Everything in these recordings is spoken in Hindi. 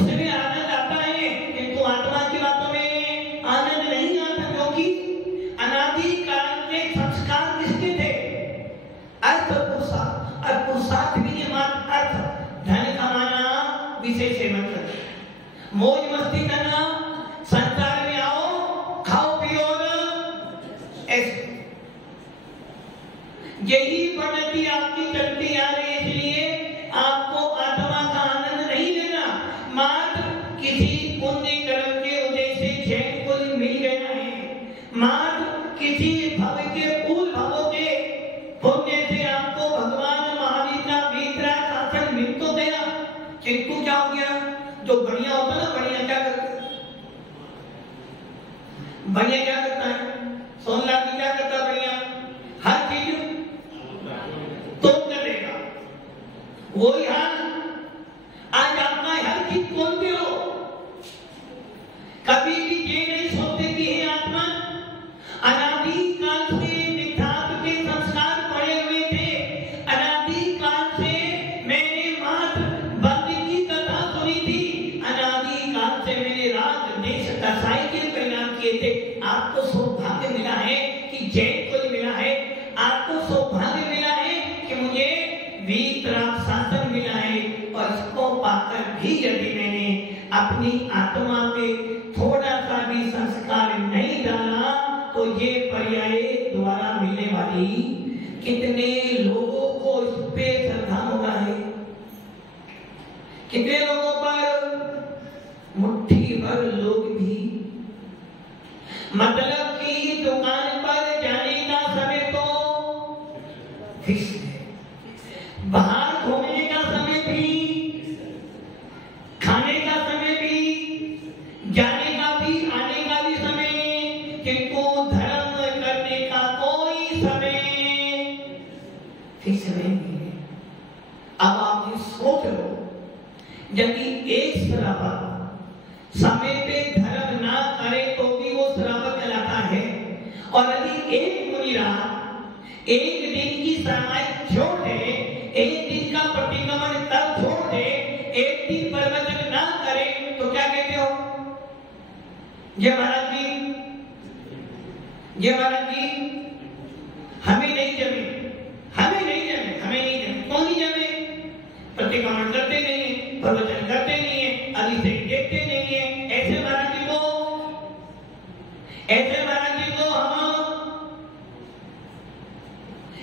उसमें आनंद आता है, किंतु आत्मा की बातों में आनंद नहीं आता, क्योंकि विषय से मतलब मौज मस्ती करना, संसार में आओ खाओ पियो ऐसे, यही पद्धति आपकी चलती आ रही है। इसलिए आपको आत्मा का आनंद नहीं लेना, मात्र किसी पुण्य कर्म के उदय से चैन को मिल गया है, मात्र किसी भव के पूर्व भवों के पुण्य से आपको भगवान महावीर का भीतरा शासन मिल तो गया, किंतु क्या हो गया? जो बढ़िया होता ना, बढ़िया क्या करता है? बढ़िया क्या करता है? सोनलाल जी क्या करता है? बढ़िया हर चीज तो कर देगा। वही हाल आज आपका हर चीज बोलते हो, कभी भी ये नहीं सोचते कि हे आत्मा, अनादि काल से मिथ्यात्व के संस्कार पड़े हुए थे, अनादि काल से मैंने मात्र बंद की कथा सुनी थी, अनादि काल से मैंने राग देश कसाई के परिणाम किए थे। आपको सौभाग्य मिला है कि जैन को मिला है, आपको सौभाग्य मिला है कि मुझे वीतराग शासन मिला है, और इसको पाकर भी यदि मैंने अपनी आत्मा पे थोड़ा सा भी संस्कार नहीं डाला तो ये पर्याय द्वारा मिलने वाली कितने लोगों को इस पे श्रद्धा होना है, कितने लोगों पर मुट्ठी भर लोग भी, मतलब कि दुकान पर जाने का समय तो फिक्स है, बाहर घूमने का समय भी, खाने का समय भी, जाने का भी, आने का भी समय, किंतु धर्म करने का कोई समय फिक्स नहीं है। अब आप ये सोच लो, यदि एक श्रावक समय पे धर्म ना करे तो भी वो श्रावक कहलाता है, और यदि एक मुनिराज एक दिन की सामायिक छोड़ दे, एक दिन का प्रतिक्रमण तब छोड़ दे, एक दिन प्रवचन ना करे, तो क्या कहते हो? ये महाराज जी, ये महाराज जी, हमें नहीं जमे, हमें नहीं जमे, हमें नहीं जमे। कौन नहीं जमे? प्रतिक्रमण करते नहीं है, प्रवचन करते नहीं है, अभिषेक देखते नहीं है, ऐसे महाराज जी को, ऐसे महाराज जी को हम,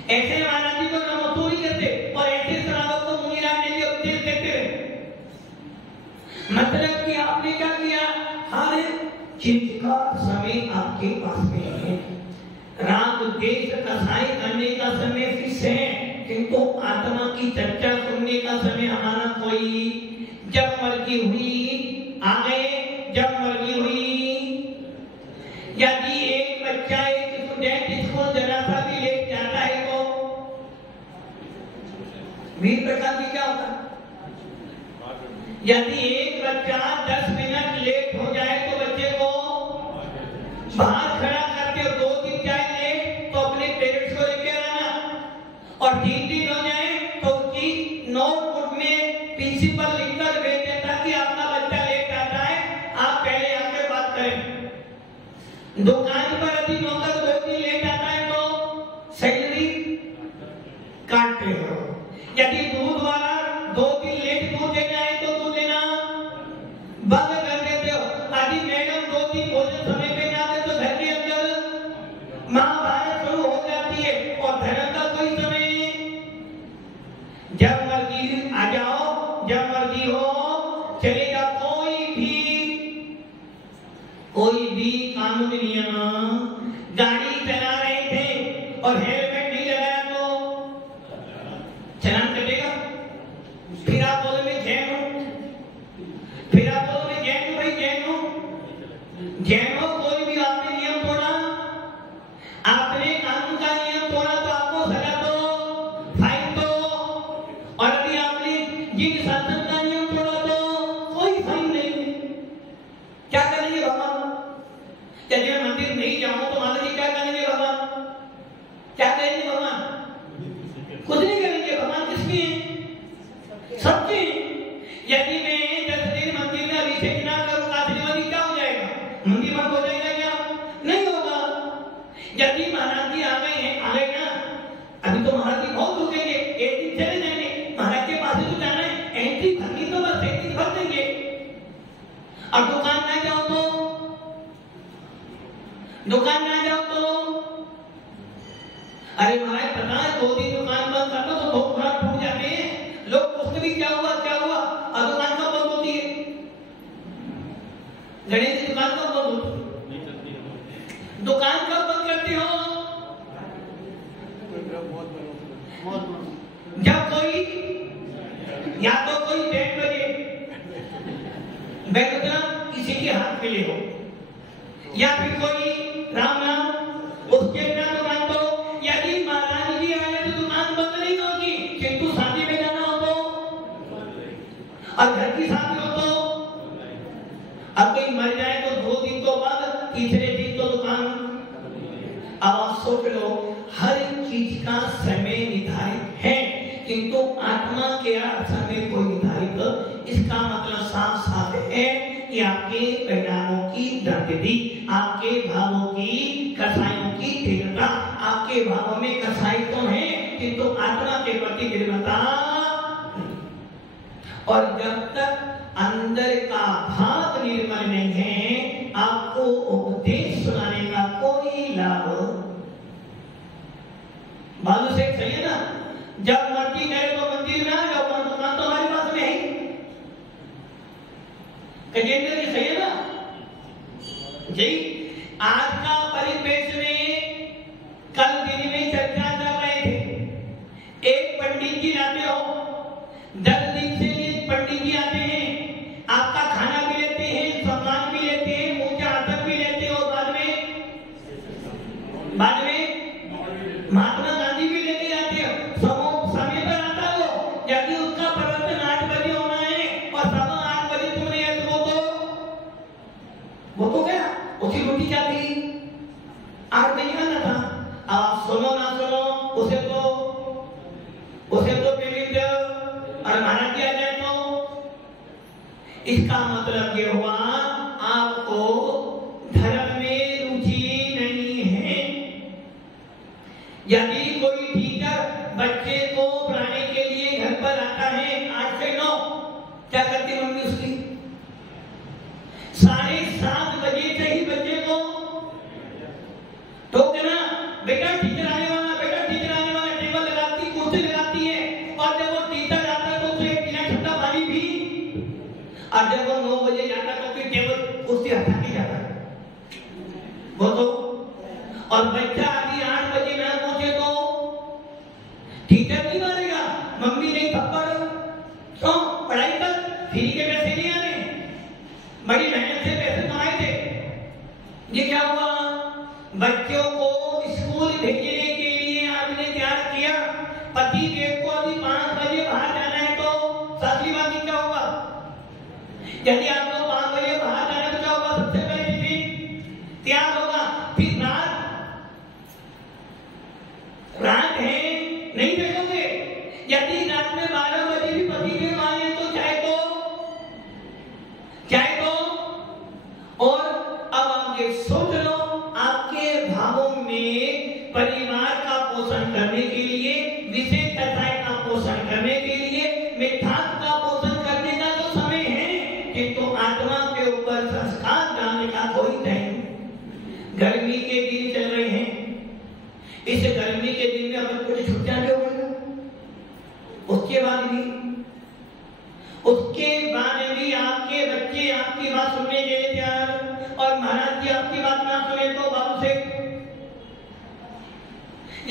ऐसे महाराज जी को नमोस्तुति करते, और ऐसे श्रावक को मुनिराज ने भी उपदेश देते रहे। मतलब कि आपने क्या किया? हर चीज का समय आपके पास में है, राग देश कसाई करने का समय फिक्स है, किंतु आत्मा की चर्चा सुनने का समय हमारा कोई, जब मर्जी हुई आ गए, जब मर्जी हुई। यदि एक बच्चा एक स्टूडेंट स्कूल जरा सा भी लेट जाता है तो वीर प्रकाश जी क्या होता? यदि एक बच्चा 10 मिनट लेट हो जाए तो बच्चे को बाहर खड़ा करके, 2 दिन जाए लेट तो अपने पेरेंट्स को लेके आना, और 3 दिन हो जाए तो उसकी नोटबुक में प्रिंसिपल लिखकर भेज देता कि आपका बच्चा लेट आता है, आप पहले आकर बात करें। दुकान पर यदि नौकर 2 दिन लेट आता है तो सैलरी काटते हो, यदि दूध वाला 2 दिन लेट दूध देना है तो दूध देना बंद कर देते हो। यदि मैडम 2 दिन भोजन समय पे ना दे तो घर के अंदर महाभारत शुरू हो जाती है, और धर्म का कोई समय, जब मर्जी आ जाओ, जब मर्जी हो चलेगा। कोई भी कानून नियम, गाड़ी चला रहे थे और हेलमेट नहीं लगाया तो चलान कटेगा। फिर आप बोलो मैं जैन हूं, फिर आप बोलो मैं जैन हूं, भाई जैन हूं, जैन हो, कोई भी आपने नियम तोड़ा, आपने कानून का नियम तोड़ा तो आपको सजा दो, फाइन दो, और यदि आपने जिन शासन का नियम तोड़ा तो कोई फाइन नहीं। क्या करेंगे भगवान? यदि मैं मंदिर नहीं जाऊं तो माता जी क्या करेंगे भगवान? क्या करेंगे भगवान? कुछ नहीं करेंगे। भगवान किसके हैं? सबके। यदि मैं 10 दिन मंदिर में अभिषेक ना करूं, काशनीवादी क्या हो जाएगा? मंदिर बंद हो जाएगा क्या? नहीं होगा। यदि महाराज जी आ गए हैं, आ गए ना, अभी तो महाराज जी बहुत रुकेंगे, एक दिन चले जाएंगे, महाराज के पास ही तो जाना है, एंट्री भरनी तो बस एक दिन भर देंगे, दुकान ना जाओ तो अरे महाराज पता है 2 दिन दुकान बंद करना तो बहुत बुरा टूट जाते हैं लोग पूछते भी क्या हुआ और दुकान कब बंद होती है गणेश जी दुकान कब बंद होती है दुकान कब बंद करते हो जब कोई या तो कोई बैंड बजे बैंड बजना किसी के हाथ में ले हो या फिर कोई राम नाम उसके बिना दुकान तो यदि महाराज जी आए तो दुकान बंद नहीं होगी किंतु शादी में जाना हो तो और घर की शादी हो तो अब कोई मर जाए तो 2 दिन तो बाद तीसरे दिन तो दुकान। अब आप सोच लो हर चीज का समय निर्धारित है किंतु आत्मा के समय कोई निर्धारित इसका मतलब साफ साफ है कि आपके परिणामों की दृढ़ता आपके भावों की कसायों की तीव्रता आपके भावों में कसाई तो है किंतु आत्मा के प्रति दृढ़ता और जब तक अंदर का भाव निर्मल नहीं है आपको उपदेश सुनाने का कोई लाभ बालू से सही है ना जब मर्जी करे तो मंदिर में आ जाओ दुकान तो हमारे पास में है गजेंद्र जी सही है ना जी। आज का परिवेश में कल दिन में चर्चा कर रहे थे एक पंडित जी आते हो 10 दिन से पंडित जी आते हैं आपका खाना भी लेते हैं सम्मान भी लेते हैं मुझे आदर भी लेते हैं और बाद में महात्मा गांधी भी लेके जाते हो समय पर आता हो यदि उसका प्रवचन 8 बजे होना है और 8:15 बजे तुम नहीं है तो वो तो क्या उसकी रोटी क्या थी 8 बजे आना था। आप सुनो ना सुनो उसे तो पेमेंट और महाराज दिया जाए तो इसका मतलब ये हुआ आपको धर्म में रुचि नहीं है। यदि कोई टीचर बच्चे को पढ़ाने के लिए घर पर आता है 8 से 9 क्या करती मम्मी उसकी 7:30 बजे से ही बच्चे को ठोकना बेटा टीचर आने वाला टेबल लगाती कुर्सी लगाती है और जब वो टीचर आता है तो उसे बिना ठंडा पानी भी और जब वो 9 बजे जाता तो फिर टेबल कुर्सी हटा के जाता वो तो और बच्चा अभी 8 बजे ना पहुंचे तो टीचर नहीं मारेगा मम्मी नहीं थप्पड़ तो पढ़ाई कर फ्री के पैसे नहीं आ रहे बड़ी मेहनत से पैसे कमाए थे। ये क्या हुआ बच्चों को स्कूल भेजने के लिए आपने तैयार किया पति देव को अभी 5 बजे बाहर जाना है तो साथी बाकी क्या होगा यदि आपको 5 बजे बाहर जाना है तो क्या होगा सबसे पहले टिफिन तैयार होगा फिर रात है नहीं देखोगे यदि रात में 12 बजे भी पति देव आए तो चाहे तो और अब आप ये सोच लो आपके भावों में परिवार का पोषण करने के लिए विशेष कथाएं का पोषण करने के लिए मिठास का पोषण करने का जो समय है किंतु आत्मा के ऊपर संस्कार डालने का कोई टाइम। गर्मी के दिन चल रहे हैं इस गर्मी के दिन में अपन कुछ छुट्टियां दे उसके बाद भी आपके बच्चे आपकी बात सुनने के लिए तैयार और महाराज जी आपकी बात ना सुने तो बाबू से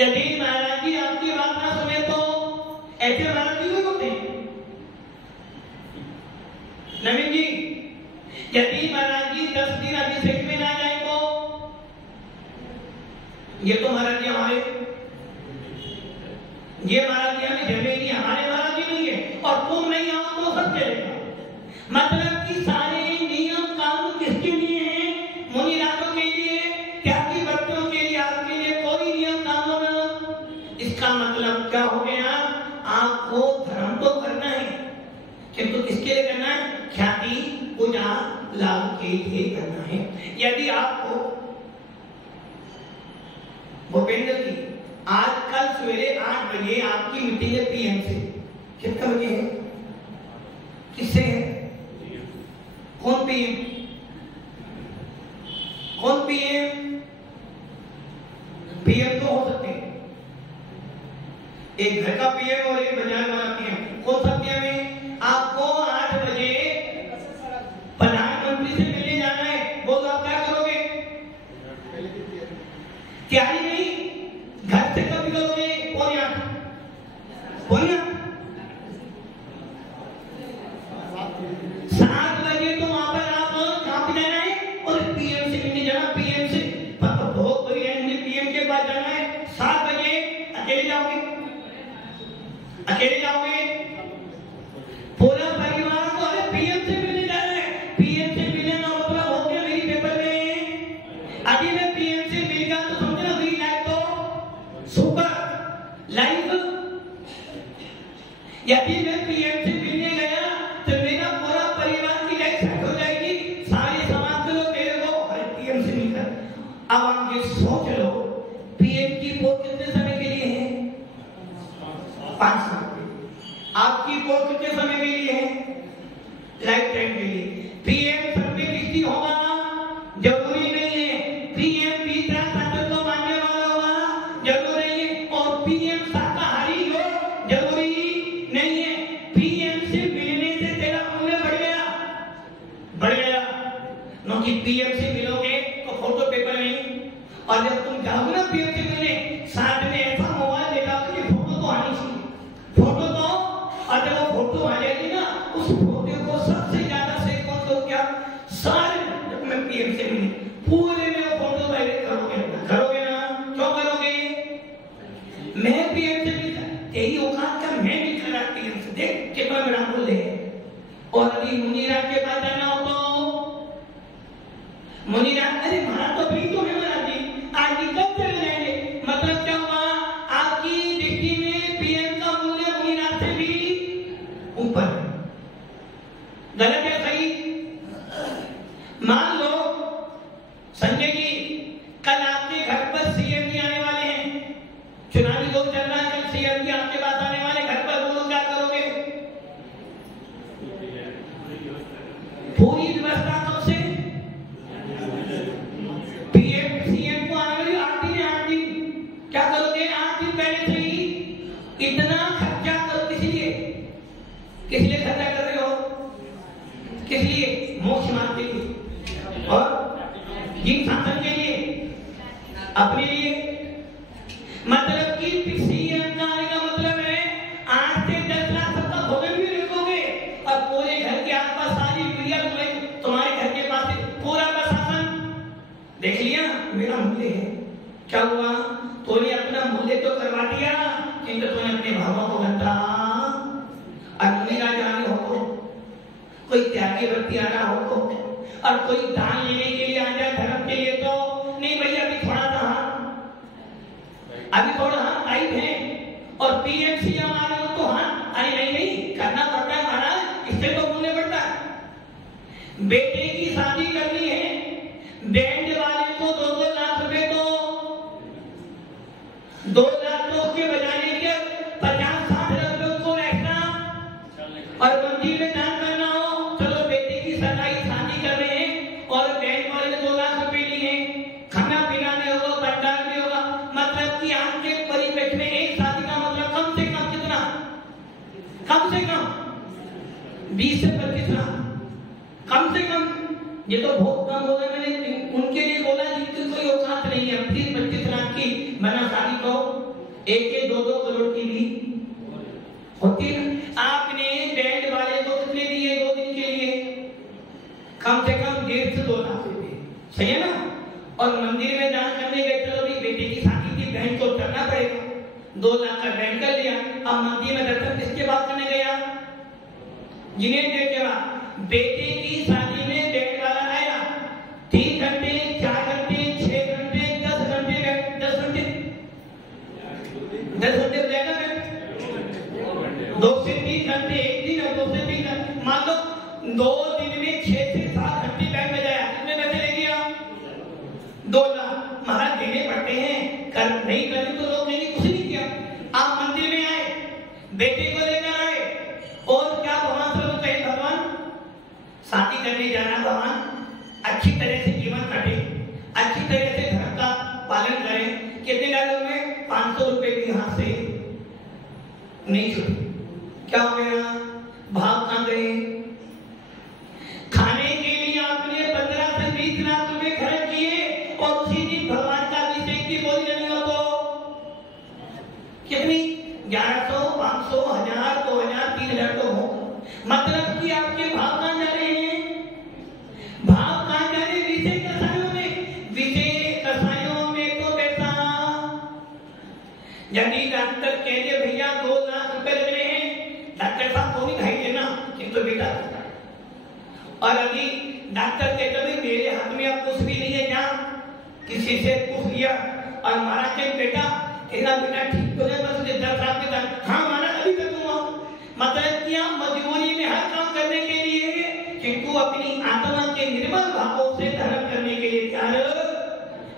यदि महाराज जी आपकी बात ना सुने तो ऐसे महाराज जी होते हैं नवीन जी यदि महाराज जी 10 दिन अभिषेक में ना जाए तो ये तो महाराज जी हमारे ये महाराज जी हमें जमे नहीं हमारे महाराज जी नहीं है और तुम नहीं आओ तो सब चलेगा मतलब कि सारे नियम कानून किसके लिए हैं मुनिराजों के लिए त्यागी भक्तों के लिए आपके लिए कोई नियम कानून इसका मतलब क्या हो गया आपको धर्म तो करना है किंतु किसके लिए करना है ख्याति पूजा लाभ के लिए करना है। यदि आपको भूपेंद्र जी आज कल सवेरे 8 बजे आपकी मीटिंग है पीएम से कितना बजे है किससे है कौन पीएम पीएम तो हो सकते हैं, एक घर का पीएम और एक बाजार वाला पीएम। कौन सा पीएम है? आपको 8 बजे प्रधानमंत्री से मिलने जाना है, वो तो आप क्या करोगे? तैयारी नहीं, घर से कब निकलोगे? पौने 8 7 बजे तो वहां पर आप कहां पे जाना है? और पीएम से मिलने जाना। पीएम से बहुत बड़ी है, मुझे पीएम के पास जाना है। 7 बजे अकेले जाओगे? अकेले जाओगे? पूरा परिवार को अरे पीएम से मिलने जाना है। पीएम से मिलने का मतलब हो गया मेरी पेपर में अभी मैं पीएम से मिल गया तो समझना मेरी लाइफ तो सुपर लाइफ। यदि मैं पीएम से मिलने गया तो मेरा पूरा परिवार की लाइफ सेट हो जाएगी। सारे समाज के लोग मेरे को अरे पीएम से मिलकर। अब आप ये सोच लो पीएम की पोस्ट कितने समय के लिए है? 5 साल। आपकी पोस्ट कितने समय के लिए है? लाइफ टाइम के लिए। पीएम सर्वनिष्ठ होगा जरूरी नहीं है, पीएम बीता शासन को मानने वाला होगा जरूरी नहीं है, और पीएम शाकाहारी हो जरूरी नहीं है। पीएम से मिलने से तेरा मूल्य बढ़ गया। क्योंकि पीएम से मिलोगे तो फोटो पेपर नहीं, और जब तुम जाओगे ना पीएम से मिलने, साथ में ऐसा मोबाइल ले जाओगे कि फोटो तो आनी चाहिए, फोटो तो। और जब वो फोटो आ जाएगी ना, उस फोटो को सबसे ज्यादा से कौन करो क्या? सारे जब मैं पीएम से मिले पूरे में वो फोटो वायरल करोगे ना? क्यों करोगे? मैं पीएम से मिला, तेरी औकात का मैं भी करा पीएम से। देख कितना मेरा मूल्य है। और अभी मुनीराज के पास जाना हो तो मुनीराज, अरे महाराज तो भी तो है महाराज जी, आज कब चले जाएंगे? मतलब क्या हुआ? आपकी दृष्टि में पीएम का मूल्य मुनीराज से भी ऊपर है। गलत है सही? मान लो संजय जी कल आपके घर पर सीएम जी आने वाले हैं, चुनावी दौर चल रहा है, कल सीएम जी आपके पास आने वाले, घर पर बोलो क्या करोगे? पूरी व्यवस्था कब से? पीएम सीएम को आने वाली 8 दिन क्या करोगे? 8 दिन पहले से ही इतना खर्चा करो। किस लिए खर्चा कर रहे हो? किस लिए? मोक्ष मार्ग के लिए और जीव शासन के लिए, अपने लिए। मतलब कि सीएम का आने का मतलब है 8 से 10 लाख सबका भोजन भी रखोगे, और पूरे घर के आसपास सारी मीडिया तुम्हारे घर के पास पूरा प्रशासन देख लिया मेरा मूल्य है। क्या हुआ? तूने अपना मूल्य तो करवा दिया, किंतु तूने अपने भावों को गंदा। अग्नि राज आने हो, कोई त्यागी व्यक्ति आना हो, और कोई दान लेने के लिए आ जाए धर्म के लिए, तो नहीं भैया अभी थोड़ा सा अभी थोड़ा टाइट है, और पीएम सीएम आ रहे हो तो हाँ, अरे नहीं करना पड़ता है महाराज, इससे तो मूल्य बढ़ता है। बेटे की शादी करनी है, बैंड वाले को 2-2 लाख रुपए तो 2 लाख तो उसके बजाने के 50-60 हजार रुपए को एक्स्ट्रा, और मंदिर में दान करना हो, चलो बेटे की शादी कर रहे हैं और बैंड वाले ने 2 लाख रुपए लिए, खाना पीना भी होगा, भंडार भी होगा। मतलब कि आपके परिप्रेक्ष्य में एक शादी का मतलब कम से कम कितना? कम से कम 20 से 25 लाख, कम से कम। ये तो बहुत कम बोला मैंने, उनके लिए बोला जिनकी कोई औकात नहीं है। 20-25 लाख की बना शादी को 1-2 करोड़ की भी होती है। आपने बैंड वाले को कितने दिए 2 दिन के लिए? कम से कम 1.5 से 2 लाख रुपए, सही है ना? और मंदिर में दान करने गए, चलो भी बेटे की शादी की बहन को करना पड़ेगा, 2 लाख का बैंड कर लिया। अब मंदिर में दर्शन किसके बाद करने गया? जिन्हें देख के बाद बेटे की शादी में बैंड वाला आया, 3 घंटे 4 घंटे 6 घंटे 10 घंटे 10 घंटे 10 घंटे बजाएगा बैंड, 2 से 3 घंटे एक दिन, और 2 से 3 घंटे, मान लो 2 दिन में 6 से 7 घंटे बैंड बजाया, कितने पैसे ले गया? 2 लाख। महाराज देने पड़ते हैं, कर नहीं करें तो लोग नहीं, कुछ नहीं किया। आप मंदिर में आए, बेटे को लेकर आए, और क्या भगवान से कहे भगवान शादी करने जाना, भगवान अच्छी तरह से जीवन कटे, अच्छी तरह से धर्म का पालन करें, कितने डाले में 500 रुपए भी हाथ से नहीं छूटे। क्या हो गया? भाव कहां गए? खाने के लिए आपने 15 से 20 लाख रुपए खर्च किए और उसी दिन भगवान का अभिषेक की बोली नहीं हो तो कितनी 1100, 500, 1000, 2000, 3000 तो हो। मतलब कि आपके भाव कहां जा रहे हैं? भाव कहां जा रहे हैं? विषय कसायों में। विषय कसायों में तो पैसा, यदि डॉक्टर कह दे भैया 2 लाख रुपए लग रहे हैं, डॉक्टर साहब को नहीं ढाई देना किंतु बेटा, और यदि डॉक्टर कहते भाई मेरे हाथ में अब कुछ भी नहीं है, क्या किसी से पूछ लिया और मारा के बेटा तेरा बेटा ठीक हो जाए बस 10 लाख के दान, हाँ मारा अभी कर दूंगा। मतलब क्या मजबूरी में हर काम करने के लिए, किंतु अपनी आत्मा के निर्मल भावों से धर्म करने के लिए तैयार।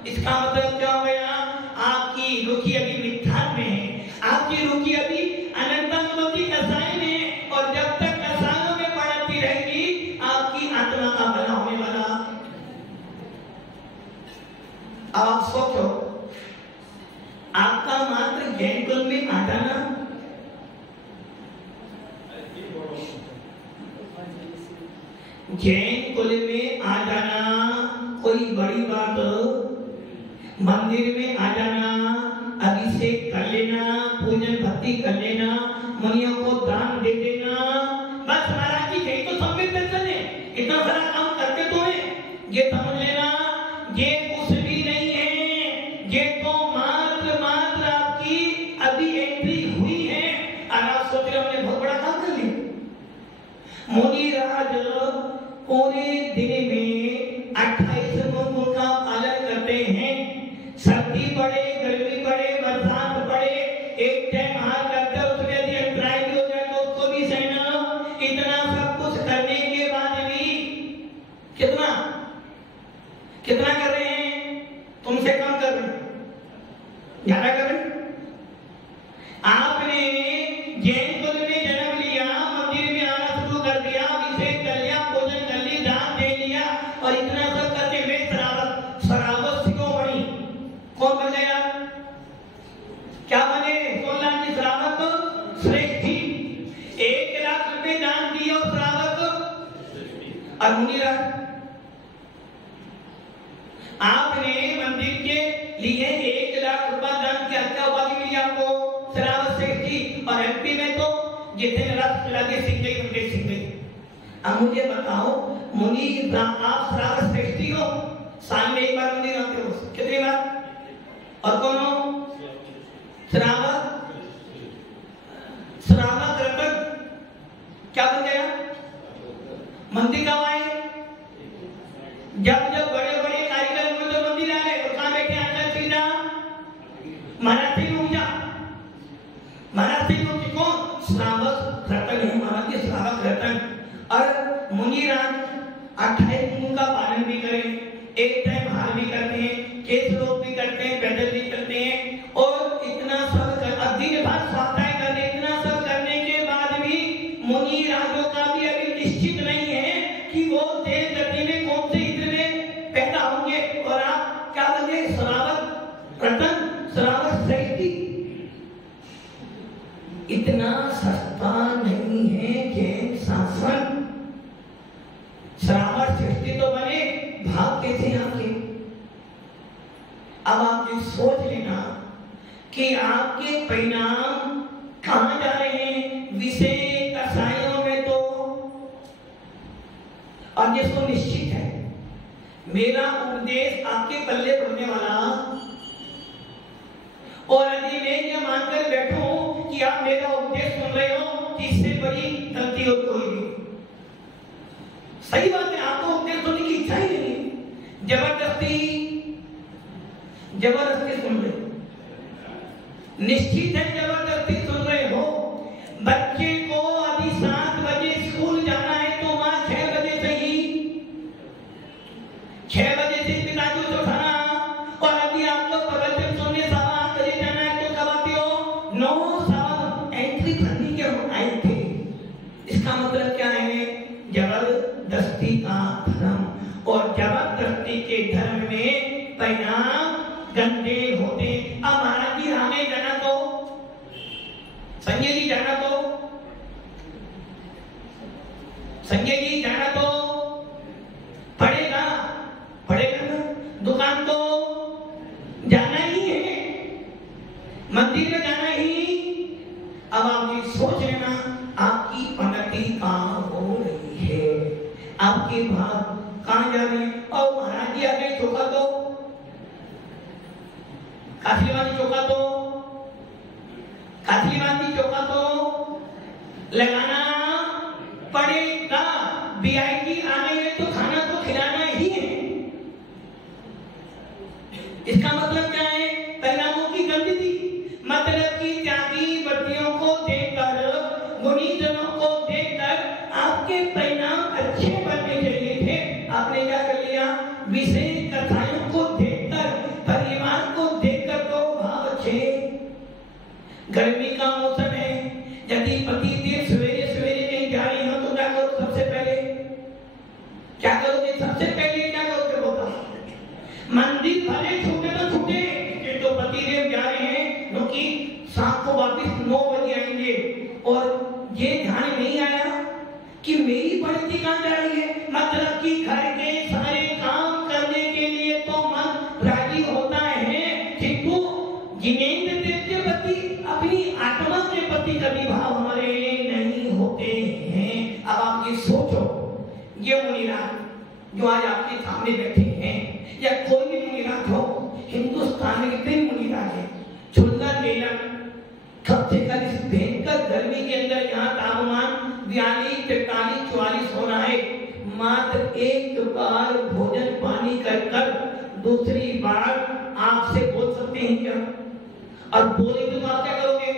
इसका मतलब क्या हो गया? आपकी रुचि अभी मिथ्यात्व में है, आपकी रुचि अभी अनंतानुमति कसाय में है, और जब तक कसायों में बढ़ती रहेगी आपकी आत्मा का भला होने वाला। अब आप सोचो, आपका मात्र जैन कुल में आ जाना जैन कुल में आ जाना कोई बड़ी बात? मंदिर में आ जाना, अभिषेक कर लेना, पूजन भक्ति कर लेना, मुनियों को दान दे देना, बस महाराज जी यही तो संबित दर्शन है। इतना सारा काम करते तो है, ये समझ लेना ये कुछ भी नहीं है, ये तो मात्र आपकी अभी एंट्री हुई है। और आप सोच रहे हमने बहुत बड़ा काम कर लिया। मुनि राज पूरे दिन में 28 गुण का पालन करते हैं। सर्दी पड़े, गर्मी पड़े, बरसात पड़े, एक टाइम हार करते उसमें यदि अंतराय भी हो जाए तो उसको भी सहना। इतना सब कुछ करने के बाद भी कितना कर रहे हैं? तुमसे कम कर रहे हैं, ज्यादा कर रहे हैं। आपने जैन कुल में जन्म लिया, मंदिर में आना शुरू कर दिया, अभिषेक कर लिया, पूजन कर ली, दान दे लिया, और इतना सब करके वे शरावत क्यों बनी? कौन बन गया? क्या बने? 16 की शरावत श्रेष्ठ थी। 1 लाख रुपए दान दिए और शरावत और मुनि राज। आपने मंदिर के लिए 1 लाख रुपया दान किया, क्या उपाधि मिली आपको? शरावत श्रेष्ठ थी। और एमपी में तो जितने रथ लगे सिंह गई उनके सिंह गई। अब मुझे बताओ, मुनि आप शरावत श्रेष्ठी हो, साल में 1 बार मंदिर आते हो, कितनी बार? और कौन हो? श्रावक रतन क्या बन गया? मंदिर कब आए? जब बड़े कारीगर हुए तो मंदिर आ गए। और कहां बैठे? आचार्य सीधा महाराज सिंह ऊंचा, महाराज सिंह ऊंची कौन? श्रावक रतन है महाराज जी, श्रावक रतन। और मुनि राज 28 गुण का पालन भी करें, एक टाइम हार भी करते हैं, केस रोक भी करते हैं, पैदल भी करते हैं, और इतना सब दिन भर स्वाध्याय करते, इतना सब करने के बाद भी मुनि राजों का भी अभी निश्चित नहीं है कि वो देव गति में कौन से इंद्र में पैदा होंगे। और आप क्या बने? श्रावक रतन, श्रावक श्रेष्ठी। इतना सस्ता नहीं है जैन शासन। श्रावक श्रेष्ठी तो बने, भाव कैसे आपके? अब आप ये सोच लेना कि आपके परिणाम कहां जा रहे हैं? विषय कसायों में तो। और जिसको निश्चित है मेरा उपदेश आपके पल्ले पड़ने वाला, और यदि मैं ये मानकर बैठूं कि आप मेरा उपदेश सुन रहे हो, इससे बड़ी गलती और कोई नहीं। सही बात है, आपको उपदेश सुनने की इच्छा ही नहीं, जबरदस्ती सुन रहे हो, निश्चित है जबरदस्ती सुन रहे हो। बच्चे को अभी 7 बजे स्कूल जाना है तो मां 6 बजे से ही 6 बजे से पिताजी को उठाना, और अभी आपको प्रवचन सुनने 7 बजे जाना है तो कब आते हो? 9 एंट्री करने के हम आए थे। इसका मतलब क्या है? जबरदस्ती का धर्म, और जबरदस्ती के धर्म में परिणाम गंदे हो होते हैं। अब महाराज जी हमें जाना तो, संजय जी जाना तो, संजय जी जाना तो पड़ेगा, पड़ेगा ना, दुकान तो जाना ही है, मंदिर में जाना ही। अब आप ये सोच लेना आपकी उन्नति कहाँ हो रही है, आपके भाव कहाँ जा रहे हैं। और महाराज जी आगे चौका तो, काफलीवादी चौका तो, काफलीवादी चौका तो लगाना पड़ेगा। वीआईपी आने में तो खाना तो खिलाना ही है। इसका मतलब क्या है? परिणामों की गंदगी, मतलब कि त्यागी व्रतियों को देखकर, मुनिजनों को देखकर आपके परिणाम अच्छे बनने चाहिए थे। आपने क्या कर लिया? विशेष कथाओं को देखकर, परिवार को देखकर तो भाव अच्छे। गर्मी का मौसम है, यदि पति देव सवेरे सवेरे कहीं जा रहे हो तो क्या करो? सबसे पहले क्या करोगे? सबसे पहले क्या करोगे? बताओ। मंदिर भले छूटे तो छूटे, तो पति देव जा रहे हैं क्योंकि शाम को वापस 9 बजे आएंगे, और ये ध्यान नहीं आया कि मेरी पड़ती कहाँ जा रही है। मतलब कि घर के सारे काम करने के लिए तो मन राजी होता है, किंतु जिनेंद्र देव के प्रति, अपनी आत्मा के प्रति कभी भाव हमारे नहीं होते हैं। अब आप ये सोचो, ये मुनिराज जो आज आपके सामने बैठे हैं, या कोई भी मुनिराज हो, हिंदुस्तान में कितने मुनिराज हैं, छुल्ला तेलक कब से कल इस भयंकर गर्मी के अंदर यहाँ तापमान 42, 43, 44 हो रहा है, मात्र एक बार भोजन पानी कर कर दूसरी बार आपसे बोल सकते हैं क्या? और बोले तो आप क्या करोगे?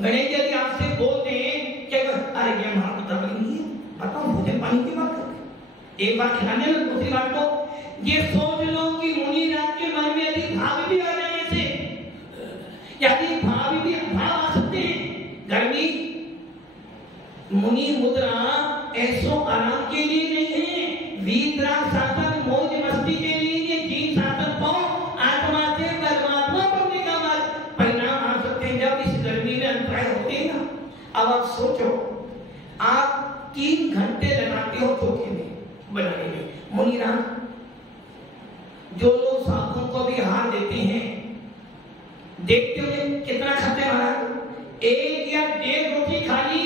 गणेश यदि आपसे बोलते हैं क्या? अरे ये हमारा पता नहीं है, बताओ भोजन पानी की बात करते, एक बार खिलाने में दूसरी बार तो। ये सोच लो कि मुनिराज के मन में यदि भाव भी आ जाए से, यदि भाव भी भाव आ सकते हैं। गर्मी मुनि मुद्रा ऐसो आराम के लिए नहीं है, वीतरा साधन मौज मस्ती के लिए, जीव साधन पाओ आत्मा से परमात्मा बनने का मार्ग। परिणाम आ सकते हैं जब इस गर्मी में अंतराय होते हैं ना। अब आप सोचो, आप 3 घंटे लगाते हो चोखे में बनाने में। मुनिराज जो लोग साधुओं को भी हार देते हैं, देखते हुए कितना खाते महाराज? 1 या 1.5 रोटी खाली,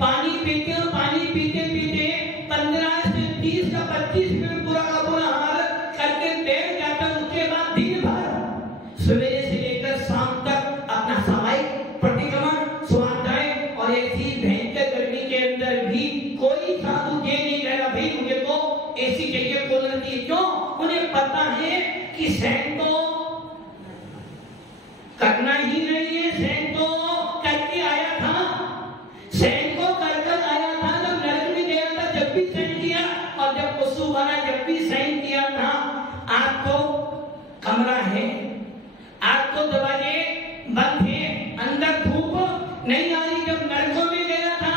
पानी पीते हो, पानी पीते पीते 15 से 30 या 25 मिनट पूरा का पूरा हार करके बैठ जाता। उसके बाद दिन भर सवेरे से लेकर शाम तक अपना सामायिक प्रतिक्रमण, स्वाध्याय, और ऐसी भयंकर गर्मी के अंदर भी कोई साधु ये नहीं कह रहा भाई मुझे तो एसी चाहिए, कूलर चाहिए। क्यों? उन्हें पता है कि सहन तो करना ही नहीं है, सहन तो करके आया था, सहन को कर कर आया था। जब नरक में गया था जब भी सहन किया, और जब पशु बना जब भी सहन किया था। आज तो कमरा है, आज तो दरवाजे बंद है, अंदर धूप नहीं आ रही। जब नरकों में गया था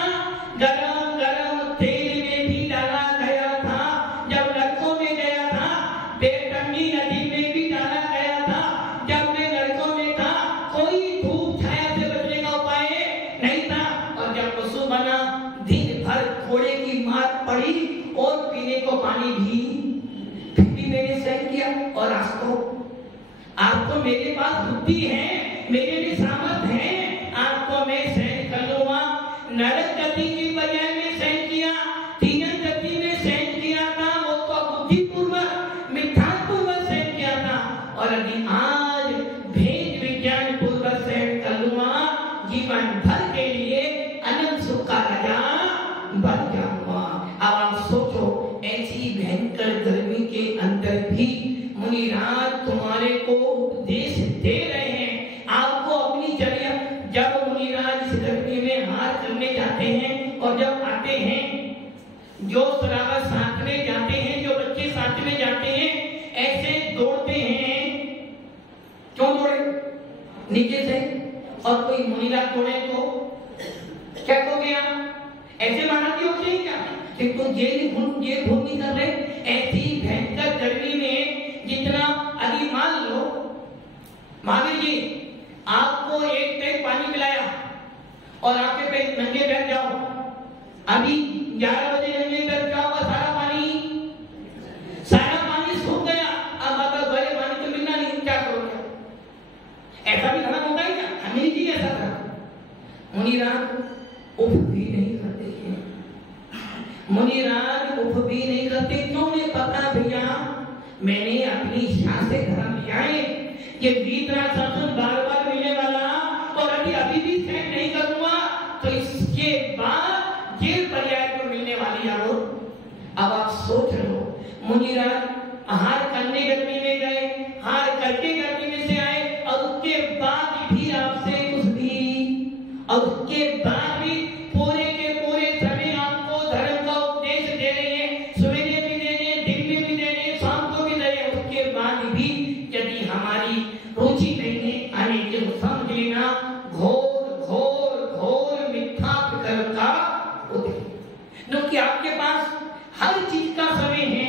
गरम गरम तेल में भी डाला गया था, जब नरकों में गया था बेटंगी नदी में भी डाला गया था। जब मैं नरकों में था कोई धूप छाया से बचने का उपाय नहीं था, और जब पशु बना दिन भर घोड़े की मार पड़ी और पीने को पानी भी, फिर भी मैंने सहन किया। और आज तो मेरे पास बुद्धि है, मेरे लिए सामर्थ्य है, आज तो मैं सहन कर लूंगा। नरक गति की बजाय में सहन किया, तीन गति में सहन किया था, वो तो बुद्धिपूर्वक मिथ्यापूर्वक सहन किया था। और यदि आज भेद विज्ञान पूर्वक सहन कर लूंगा, जीवन भर के लिए अनंत सुख का राजा बन जाऊंगा। अब आप सोचो, ऐसी भयंकर गर्मी के अंदर भी मुनिराज तुम्हारे को उपदेश दे रहे हैं, आपको अपनी चर्या। जब मुनिराज इस गर्मी में हार करने जाते हैं, और जब आते हैं, जो श्रावक साथ में जाते हैं, जो बच्चे साथ में जाते हैं, ऐसे दौड़ते हैं। क्यों दौड़े? नीचे से। और कोई मुनिराज दौड़े तो क्या हो गया? ऐसे महाराज होते हैं क्या? किंतु ये भूल नहीं कर रहे। ऐसी भयंकर गर्मी में जितना, अभी मान लो मान लीजिए आपको एक टैंक पानी पिलाया और आपके पे नंगे बैठ जाओ, अभी 11 बजे नंगे बैठ जाओ, सारा पानी सूख गया, अब मतलब गए पानी तो मिलना नहीं, क्या करोगे? ऐसा भी धर्म होता है क्या? हमें जी ऐसा था। मुनिराज उफ भी नहीं करते हैं, मुनिराज उफ भी नहीं करते। क्यों? उन्हें पता भैया मैंने अपनी इच्छा से धर्म लिया है, ये बीतना शासन बार-बार मिलने वाला, और अभी भी सेट नहीं करूंगा तो इसके बाद जेल पर्याय को मिलने वाली है। अब आप सोच लो, मुनिराज हार करने गर्मी में गए, हार करके गर्मी में से आए, और उसके बाद भी आपसे कुछ भी, और उसके बाद भी पूरे के पूरे समय आपको धर्म का उपदेश दे रहे हैं, सवेरे भी दे रहे हैं, दिन में भी दे रहे हैं, शाम को भी दे रहे हैं, उसके बाद भी यदि हमारी रुचि नहीं है आने के, समझ लेना घोर घोर घोर मिथ्या विकल्प का उदय। क्योंकि आपके पास हर चीज का समय है,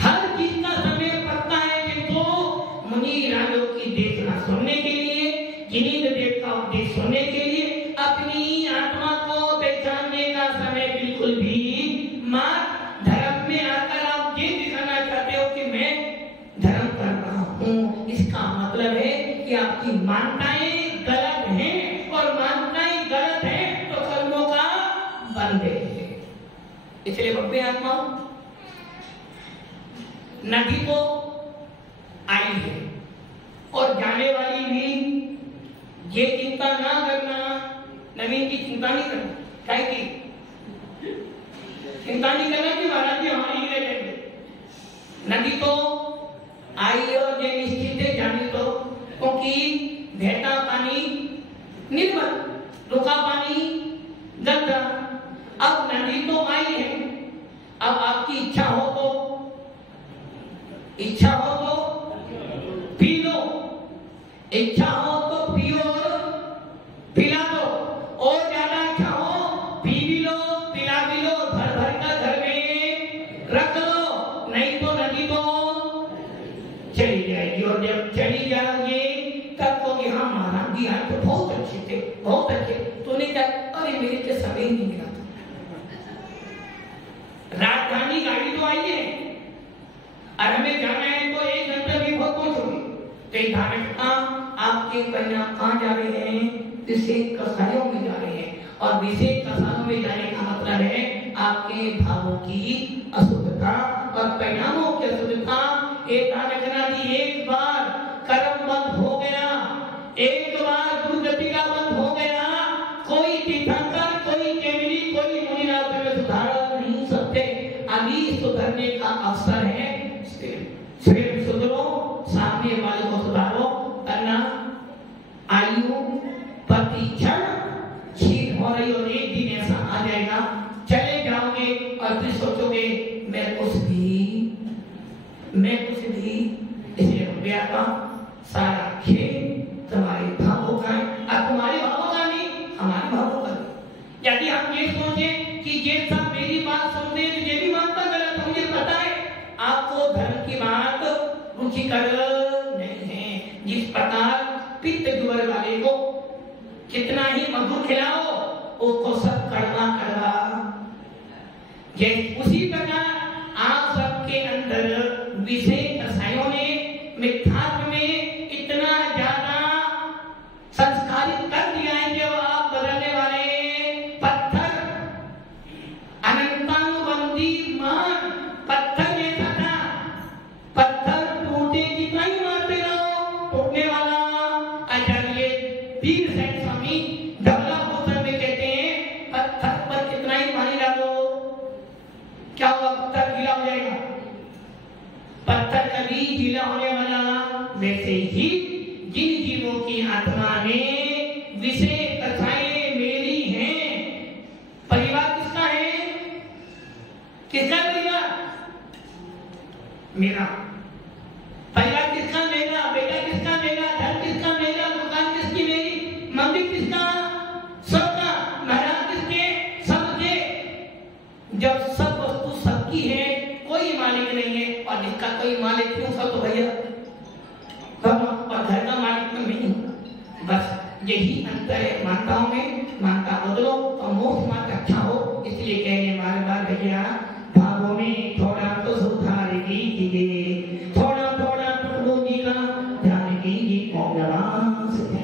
हर चीज का समय पक्का है, किंतु मुनि राजों की देखना सुनने के लिए, जिन्हीं देव का उपदेश सुनने के लिए अपनी आत्मा को पहचानने का समय बिल्कुल भी मत। धर्म में आकर आप ये दिखाना चाहते हो कि मैं धर्म कर रहा हूँ, इसका मतलब है कि आपकी मान्यताएं गलत हैं, और मान्यताएं गलत हैं तो कर्मों का बंध है। इसलिए भव्य आत्मा नदी तो आई है और जाने वाली भी, ये चिंता ना करना, नवीन की चिंता नहीं करना, काय की चिंता नहीं करना कि महाराज जी हमारी ही रह जाएंगे। नदी तो आई और ये निश्चित है जाने तो, क्योंकि बहता पानी निर्मल, रुका पानी गंदा। अब नदी तो आई है, अब आपकी इच्छा हो तो पी लो, इच्छा हो तो पियो और पिला दो, और ज्यादा इच्छा हो पी भी लो, पिला भी लो, भर भर का घर में रख लो, नहीं तो नदी तो चली जाएगी। और जब चली जाओगे तब कहोगे हाँ महाराज जी आज तो बहुत अच्छे थे, बहुत अच्छे, तूने क्या? अरे मेरे के समय ही नहीं मिला था। राजधानी गाड़ी तो आई है और हमें जाना है तो 1 घंटे भी बहुत पहुंचोगे, तो आपके परिणाम कहाँ जा रहे हैं? विशेष कसायों में जा रहे हैं, और विशेष कसायों में जाने का मतलब है आपके भावों की अशुद्धता और परिणामों की अशुद्धता। एक बार कर्म बंद हो गया, एक बार दुर्गति का बंद हो गया, कोई तीर्थंकर, कोई केवली, कोई मुनिराज में सुधार नहीं सकते। अभी सुधरने का अवसर है, स्वयं सुधरो, सामने वाले को सुधारो। करना आयु प्रतिक्षण छीन हो रही, और एक दिन ऐसा आ जाएगा चले जाओगे और फिर सोचोगे मैं कुछ भी। इसलिए भव्या का सारा खेल तुम्हारे भावों का है, और तुम्हारे भावों का नहीं, हमारे भावों का। यदि हम ये सोचे कि ये सब मेरी बात सुनते हैं तो ये भी मानता गलत, मुझे पता है आपको धर्म की बात रुचिकर नहीं है। जिस प्रकार पित्त जुगर वाले को कितना ही मधुर खिलाओ उसको सब कड़वा कड़वा, उसी प्रकार आप सबके अंदर विषय कसायों ने मिथ्यात्व में इतना ज्यादा संस्कारित कर दिया है कि आप बदलने वाले पत्थर, अनंतानुबंधी मान पत्थर जैसा था, पत्थर टूटे जितना ही मारते रहो टूटने वाला। आचार्य पीर सेन स्वामी धवला पुत्र में कहते हैं पत्थर पर कितना ही पानी डालो क्या होगा? पत्थर गीला हो जाएगा। पत्थर कभी गीला होने वाला, वैसे ही जिन जीवों की आत्मा में विषय कथाएं मेरी हैं, परिवार किसका है? किसका परिवार? मेरा। परिवार किसका? मेरा। बेटा किसका? मेरा। घर किसका? मेरा। दुकान किसकी? मेरी। मंदिर किसका? सबका। महाराज किसके? सबके। जब सब वस्तु सबकी है, मालिक नहीं है, और जिसका कोई मालिक नहीं उसका तो भैया और घर का यही अंतर है मानताओं में। मानता बदलो और मोक्ष मार्ग अच्छा हो, इसलिए कह रहे बार बार भैया भावों में थोड़ा तो सुधार कीजिए, थोड़ा थोड़ा प्रभु जी का ध्यान कीजिए। ओम नमः शिवाय।